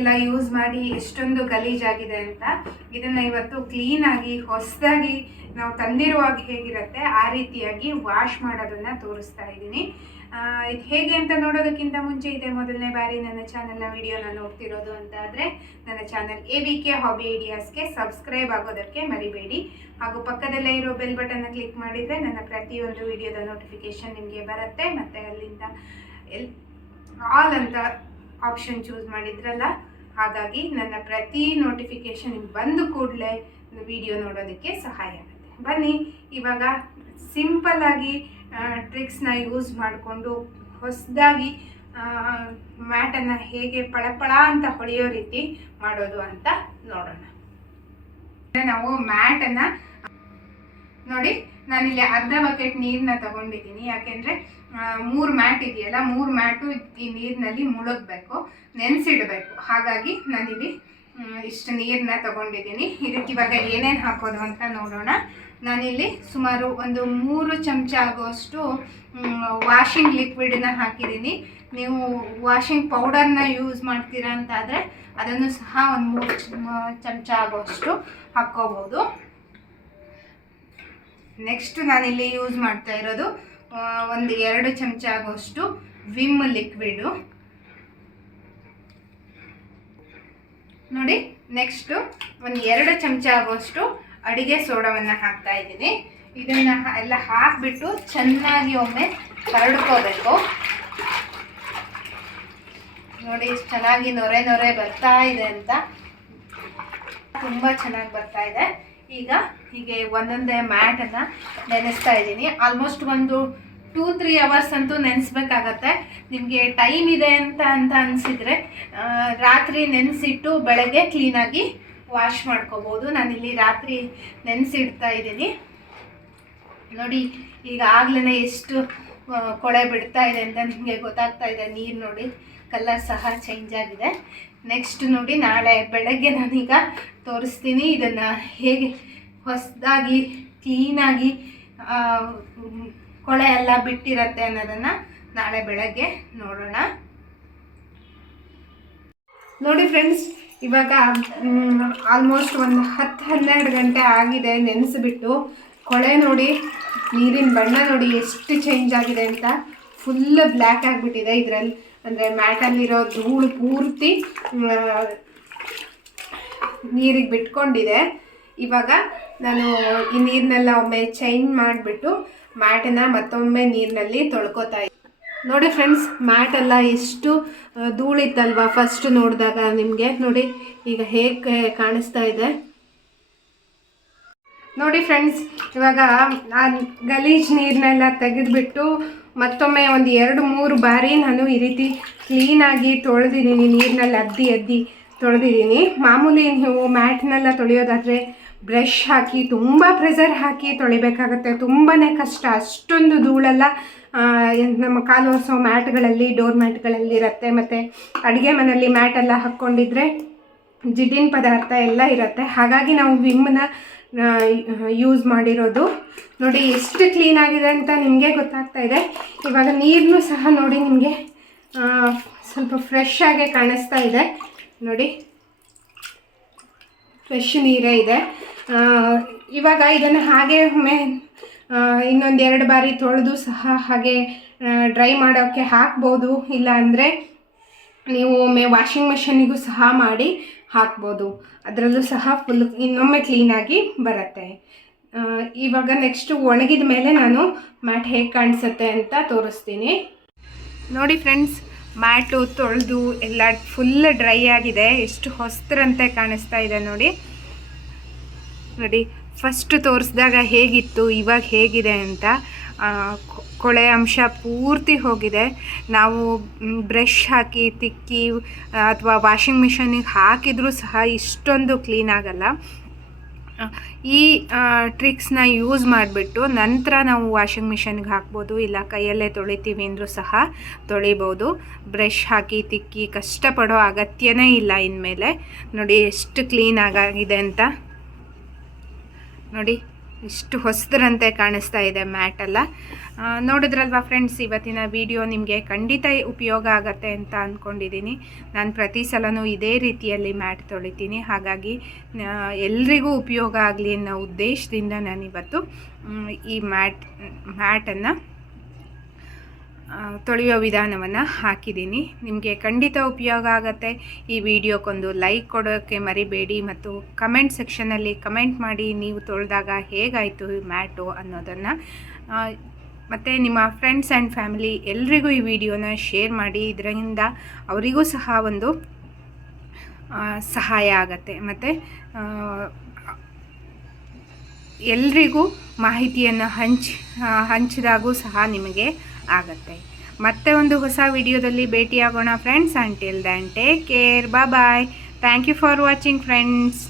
ಎಲ್ಲ ಯೂಸ್ ಮಾಡಿ ಎಷ್ಟೊಂದು ಗಲೀಜಾಗಿದೆ ಅಂತ ಇದನ್ನು ಇವತ್ತು ಕ್ಲೀನಾಗಿ ಹೊಸದಾಗಿ ನಾವು ತಂದಿರುವಾಗ ಹೇಗಿರುತ್ತೆ, ಆ ರೀತಿಯಾಗಿ ವಾಶ್ ಮಾಡೋದನ್ನು ತೋರಿಸ್ತಾ ಇದ್ದೀನಿ. ಇದು ಹೇಗೆ ಅಂತ ನೋಡೋದಕ್ಕಿಂತ ಮುಂಚೆ ಇದೆ ಮೊದಲನೇ ಬಾರಿ ನನ್ನ ಚಾನಲ್ನ ವಿಡಿಯೋನ ನೋಡ್ತಿರೋದು ಅಂತ ಆದರೆ ನನ್ನ channel A V K hobby ಐಡಿಯಾಸ್ಗೆ subscribe ಆಗೋದಕ್ಕೆ ಮರಿಬೇಡಿ. ಹಾಗೂ ಪಕ್ಕದಲ್ಲೇ ಇರೋ ಬೆಲ್ ಬಟನ್ನ ಕ್ಲಿಕ್ ಮಾಡಿದರೆ ನನ್ನ ಪ್ರತಿಯೊಂದು ವಿಡಿಯೋದ ನೋಟಿಫಿಕೇಶನ್ ನಿಮಗೆ ಬರುತ್ತೆ. ಮತ್ತು ಅಲ್ಲಿಂದ ಎಲ್ ಆಲ್ ಅಂತ ಆಪ್ಷನ್ ಚೂಸ್ ಮಾಡಿದ್ರಲ್ಲ ಹಾಗಾಗಿ ನನ್ನ ಪ್ರತಿ ನೋಟಿಫಿಕೇಶನ್ ಬಂದ ಕೂಡಲೇ ವಿಡಿಯೋ ನೋಡೋದಕ್ಕೆ ಸಹಾಯ ಆಗುತ್ತೆ. ಬನ್ನಿ, ಇವಾಗ ಸಿಂಪಲ್ ಆಗಿ ಟ್ರಿಕ್ಸ್ನ ಯೂಸ್ ಮಾಡಿಕೊಂಡು ಹೊಸದಾಗಿ ಮ್ಯಾಟನ್ನು ಹೇಗೆ ಪಳಪಳ ಅಂತ ಹೊಳೆಯೋ ರೀತಿ ಮಾಡೋದು ಅಂತ ನೋಡೋಣ. ನಾವು ಮ್ಯಾಟನ್ನು ನೋಡಿ, ನಾನಿಲ್ಲಿ ಅರ್ಧ ಬಕೆಟ್ ನೀರನ್ನ ತಗೊಂಡಿದ್ದೀನಿ. ಯಾಕೆಂದರೆ ಮೂರು ಮ್ಯಾಟ್ ಇದೆಯಲ್ಲ, ಮೂರು ಮ್ಯಾಟು ಈ ನೀರಿನಲ್ಲಿ ಮುಳುಗಬೇಕು, ನೆನೆಸಿಡಬೇಕು. ಹಾಗಾಗಿ ನಾನಿಲ್ಲಿ ಇಷ್ಟು ನೀರನ್ನ ತಗೊಂಡಿದ್ದೀನಿ. ಇದಕ್ಕೆ ಇವಾಗ ಏನೇನು ಹಾಕೋದು ಅಂತ ನೋಡೋಣ. ನಾನಿಲ್ಲಿ ಸುಮಾರು ಒಂದು ಮೂರು ಚಮಚ ಆಗುವಷ್ಟು ವಾಷಿಂಗ್ ಲಿಕ್ವಿಡನ್ನ ಹಾಕಿದ್ದೀನಿ. ನೀವು ವಾಷಿಂಗ್ ಪೌಡರ್ನ ಯೂಸ್ ಮಾಡ್ತೀರಾ ಅಂತಾದರೆ ಅದನ್ನು ಸಹ ಒಂದು ಮೂರು ಚಮಚ ಆಗುವಷ್ಟು ಹಾಕ್ಕೋಬೋದು ನೆಕ್ಸ್ಟ್ ನಾನಿಲ್ಲಿ ಯೂಸ್ ಮಾಡ್ತಾ ಇರೋದು ಒಂದು ಎರಡು ಚಮಚ ಆಗುವಷ್ಟು ವಿಮ್ ಲಿಕ್ವಿಡು ನೋಡಿ ನೆಕ್ಸ್ಟು ಒಂದು ಎರಡು ಚಮಚ ಆಗುವಷ್ಟು ಅಡಿಗೆ ಸೋಡವನ್ನು ಹಾಕ್ತಾ ಇದ್ದೀನಿ. ಇದನ್ನು ಎಲ್ಲ ಹಾಕಿಬಿಟ್ಟು ಚೆನ್ನಾಗಿ ಒಮ್ಮೆ ಹರಡ್ಕೋಬೇಕು ನೋಡಿ ಚೆನ್ನಾಗಿ ನೊರೆ ನೊರೆ ಬರ್ತಾ ಇದೆ ಅಂತ. ತುಂಬ ಚೆನ್ನಾಗಿ ಬರ್ತಾ ಇದೆ. ಈಗ ಹೀಗೆ ಒಂದೊಂದೇ ಮ್ಯಾಟನ್ನು ನೆನೆಸ್ತಾ ಇದ್ದೀನಿ. ಆಲ್ಮೋಸ್ಟ್ ಒಂದು ಟೂ ತ್ರೀ ಅವರ್ಸ್ ಅಂತೂ ನೆನೆಸ್ಬೇಕಾಗತ್ತೆ. ನಿಮಗೆ ಟೈಮ್ ಇದೆ ಅಂತ ಅಂತ ಅನಿಸಿದರೆ ರಾತ್ರಿ ನೆನೆಸಿಟ್ಟು ಬೆಳಗ್ಗೆ ಕ್ಲೀನಾಗಿ ವಾಶ್ ಮಾಡ್ಕೋಬೋದು. ನಾನಿಲ್ಲಿ ರಾತ್ರಿ ನೆನೆಸಿಡ್ತಾ ಇದ್ದೀನಿ. ನೋಡಿ, ಈಗ ಆಗ್ಲೇ ಎಷ್ಟು ಕೊಳೆ ಬಿಡ್ತಾ ಇದೆ ಅಂತ ನಿಮಗೆ ಗೊತ್ತಾಗ್ತಾ ಇದೆ. ನೀರು ನೋಡಿ ಕಲರ್ ಸಹ ಚೇಂಜ್ ಆಗಿದೆ. ನೆಕ್ಸ್ಟ್ ನೋಡಿ, ನಾಳೆ ಬೆಳಗ್ಗೆ ನಾನೀಗ ತೋರಿಸ್ತೀನಿ ಇದನ್ನು ಹೇಗೆ ಹೊಸದಾಗಿ, ಕ್ಲೀನಾಗಿ ಕೊಳೆ ಎಲ್ಲ ಬಿಟ್ಟಿರತ್ತೆ ಅನ್ನೋದನ್ನು ನಾಳೆ ಬೆಳಗ್ಗೆ ನೋಡೋಣ. ನೋಡಿ ಫ್ರೆಂಡ್ಸ್ ಇವಾಗ ಆಲ್ಮೋಸ್ಟ್ ಒಂದು ಹತ್ತು ಹನ್ನೆರಡು ಗಂಟೆ ಆಗಿದೆ ನೆನೆಸಿಬಿಟ್ಟು. ಕೊಳೆ ನೋಡಿ, ನೀರಿನ ಬಣ್ಣ ನೋಡಿ ಎಷ್ಟು ಚೇಂಜ್ ಆಗಿದೆ ಅಂತ ಫುಲ್ ಬ್ಲ್ಯಾಕ್ ಆಗಿಬಿಟ್ಟಿದೆ ಇದರಲ್ಲಿ. ಅಂದರೆ ಮ್ಯಾಟಲ್ಲಿರೋ ಧೂಳು ಪೂರ್ತಿ ನೀರಿಗೆ ಬಿಟ್ಕೊಂಡಿದೆ. ಇವಾಗ ನಾನು ಈ ನೀರನ್ನೆಲ್ಲ ಒಮ್ಮೆ ಚೇಂಜ್ ಮಾಡಿಬಿಟ್ಟು ಮ್ಯಾಟನ್ನ ಮತ್ತೊಮ್ಮೆ ನೀರಿನಲ್ಲಿ ತೊಳ್ಕೊತಾ ನೋಡಿ ಫ್ರೆಂಡ್ಸ್ ಮ್ಯಾಟ್ ಎಲ್ಲ ಎಷ್ಟು ಧೂಳಿತ್ತಲ್ವ ಫಸ್ಟ್ ನೋಡಿದಾಗ ನಿಮಗೆ? ನೋಡಿ, ಈಗ ಹೇಗೆ ಕಾಣಿಸ್ತಾ ಇದೆ. ನೋಡಿ ಫ್ರೆಂಡ್ಸ್ ಇವಾಗ ನಾನು ಗಲೀಜ್ ನೀರನ್ನೆಲ್ಲ ತೆಗೆದುಬಿಟ್ಟು ಮತ್ತೊಮ್ಮೆ ಒಂದು ಎರಡು, ಮೂರು ಬಾರಿ ನಾನು ಈ ರೀತಿ ಕ್ಲೀನಾಗಿ ತೊಳೆದಿದ್ದೀನಿ, ನೀರಿನಲ್ಲಿ ಅದ್ದಿ ಅದ್ದಿ ತೊಳೆದಿದ್ದೀನಿ. ಮಾಮೂಲಿ ನೀವು ಮ್ಯಾಟ್ನೆಲ್ಲ ತೊಳೆಯೋದಾದರೆ ಬ್ರಷ್ ಹಾಕಿ, ತುಂಬ ಪ್ರೆಸರ್ ಹಾಕಿ ತೊಳಿಬೇಕಾಗತ್ತೆ. ತುಂಬಾ ಕಷ್ಟ. ಅಷ್ಟೊಂದು ಧೂಳೆಲ್ಲ. ನಮ್ಮ ಕಾಲು ಒರೆಸೋ ಮ್ಯಾಟ್ಗಳಲ್ಲಿ, ಡೋರ್ ಮ್ಯಾಟ್ಗಳಲ್ಲಿ ಇರುತ್ತೆ. ಮತ್ತು ಅಡುಗೆ ಮನೆಯಲ್ಲಿ ಮ್ಯಾಟೆಲ್ಲ ಹಾಕ್ಕೊಂಡಿದ್ರೆ ಜಿಡ್ಡಿನ ಪದಾರ್ಥ ಎಲ್ಲ ಇರುತ್ತೆ. ಹಾಗಾಗಿ ನಾವು ವಿಮ್ನ ಯೂಸ್ ಮಾಡಿರೋದು. ನೋಡಿ, ಎಷ್ಟು ಕ್ಲೀನ್ ಆಗಿದೆ ಅಂತ ನಿಮಗೆ ಗೊತ್ತಾಗ್ತಾ ಇದೆ. ಇವಾಗ ನೀರನ್ನು ಸಹ ನೋಡಿ ನಿಮಗೆ ಸ್ವಲ್ಪ ಫ್ರೆಶ್ ಆಗಿ ಕಾಣಿಸ್ತಾ ಇದೆ. ನೋಡಿ. ಫ್ರೆಶ್ ನೀರೇ ಇದೆ. ಇವಾಗ ಇದನ್ನು ಹಾಗೆ ಒಮ್ಮೆ ಇನ್ನೊಂದು ಎರಡು ಬಾರಿ ತೊಳೆದು ಸಹ ಹಾಗೆ ಡ್ರೈ ಮಾಡೋಕ್ಕೆ ಹಾಕ್ಬೋದು. ಇಲ್ಲ ಅಂದರೆ ನೀವು ಒಮ್ಮೆ ವಾಷಿಂಗ್ ಮೆಷಿನಿಗೂ ಸಹ ಮಾಡಿ ಹಾಕ್ಬೋದು. ಅದರಲ್ಲೂ ಸಹ ಫುಲ್ ಇನ್ನೊಮ್ಮೆ ಕ್ಲೀನಾಗಿ ಬರುತ್ತೆ. ಇವಾಗ ನೆಕ್ಸ್ಟು ಒಣಗಿದ ಮೇಲೆ ನಾನು ಮ್ಯಾಟ್ ಹೇಗೆ ಕಾಣಿಸುತ್ತೆ ಅಂತ ತೋರಿಸ್ತೀನಿ. ನೋಡಿ ಫ್ರೆಂಡ್ಸ್ ಮ್ಯಾಟು ತೊಳೆದು ಎಲ್ಲ ಫುಲ್ ಡ್ರೈ ಆಗಿದೆ. ಎಷ್ಟು ಹೊಸ್ತರಂತೆ ಕಾಣಿಸ್ತಾ ಇದೆ ನೋಡಿ. ನೋಡಿ ಫಸ್ಟ್ ತೋರಿಸಿದಾಗ ಹೇಗಿತ್ತು, ಇವಾಗ ಹೇಗಿದೆ ಅಂತ ಕೊಳೆ ಅಂಶ ಪೂರ್ತಿ ಹೋಗಿದೆ. ನಾವು ಬ್ರಷ್ ಹಾಕಿ, ತಿಕ್ಕಿ ಅಥವಾ ವಾಷಿಂಗ್ ಮಿಷನಿಗೆ ಹಾಕಿದರೂ ಸಹ ಇಷ್ಟೊಂದು ಕ್ಲೀನ್ ಆಗಲ್ಲ. ಈ ಟ್ರಿಕ್ಸ್ನ ಯೂಸ್ ಮಾಡಿಬಿಟ್ಟು ನಂತರ ನಾವು ವಾಷಿಂಗ್ ಮಿಷನ್ಗೆ ಹಾಕ್ಬೋದು, ಇಲ್ಲ ಕೈಯಲ್ಲೇ ತೊಳಿತೀವಿ ಅಂದರೂ ಸಹ ತೊಳಿಬೋದು. ಬ್ರಷ್ ಹಾಕಿ, ತಿಕ್ಕಿ, ಕಷ್ಟಪಡೋ ಅಗತ್ಯನೇ ಇಲ್ಲ ಇನ್ಮೇಲೆ. ನೋಡಿ, ಎಷ್ಟು ಕ್ಲೀನ್ ಆಗಿದೆ ಅಂತ. ನೋಡಿ ಇಷ್ಟು ಹೊಸದ್ರಂತೆ ಕಾಣಿಸ್ತಾ ಇದೆ ಮ್ಯಾಟ್ ಎಲ್ಲ. ನೋಡಿದ್ರಲ್ವಾ ಫ್ರೆಂಡ್ಸ್, ಇವತ್ತಿನ ವಿಡಿಯೋ ನಿಮಗೆ ಖಂಡಿತ ಉಪಯೋಗ ಆಗತ್ತೆ ಅಂತ ಅಂದ್ಕೊಂಡಿದ್ದೀನಿ ನಾನು ಪ್ರತಿ ಸಲನೂ ಇದೇ ರೀತಿಯಲ್ಲಿ ಮ್ಯಾಟ್ ತೊಳಿತೀನಿ. ಹಾಗಾಗಿ ಎಲ್ರಿಗೂ ಉಪಯೋಗ ಆಗಲಿ ಅನ್ನೋ ಉದ್ದೇಶದಿಂದ ನಾನಿವತ್ತು ಈ ಮ್ಯಾಟ್, ಮ್ಯಾಟನ್ನು ತೊಳೆಯೋ ವಿಧಾನವನ್ನು ಹಾಕಿದ್ದೀನಿ. ನಿಮಗೆ ಖಂಡಿತ ಉಪಯೋಗ ಆಗುತ್ತೆ. ಈ ವಿಡಿಯೋಕ್ಕೊಂದು ಲೈಕ್ ಕೊಡೋಕ್ಕೆ ಮರಿಬೇಡಿ ಮತ್ತು ಕಮೆಂಟ್ ಸೆಕ್ಷನಲ್ಲಿ ಕಮೆಂಟ್ ಮಾಡಿ ನೀವು ತೊಳೆದಾಗ ಹೇಗಾಯಿತು ಮ್ಯಾಟು ಅನ್ನೋದನ್ನು ಮತ್ತು ನಿಮ್ಮ ಫ್ರೆಂಡ್ಸ್ ಆ್ಯಂಡ್ ಫ್ಯಾಮಿಲಿ ಎಲ್ರಿಗೂ ಈ ವಿಡಿಯೋನ ಶೇರ್ ಮಾಡಿ. ಇದರಿಂದ ಅವರಿಗೂ ಸಹ ಒಂದು ಸಹಾಯ ಆಗತ್ತೆ. ಮತ್ತು ಎಲ್ರಿಗೂ ಮಾಹಿತಿಯನ್ನು ಹಂಚ್ ಹಂಚಿದಾಗೂ ಸಹ ನಿಮಗೆ ಆಗತ್ತೆ. ಮತ್ತೆ ಒಂದು ಹೊಸ ವಿಡಿಯೋದಲ್ಲಿ ಭೇಟಿಯಾಗೋಣ friends until then take care bye thank you for watching friends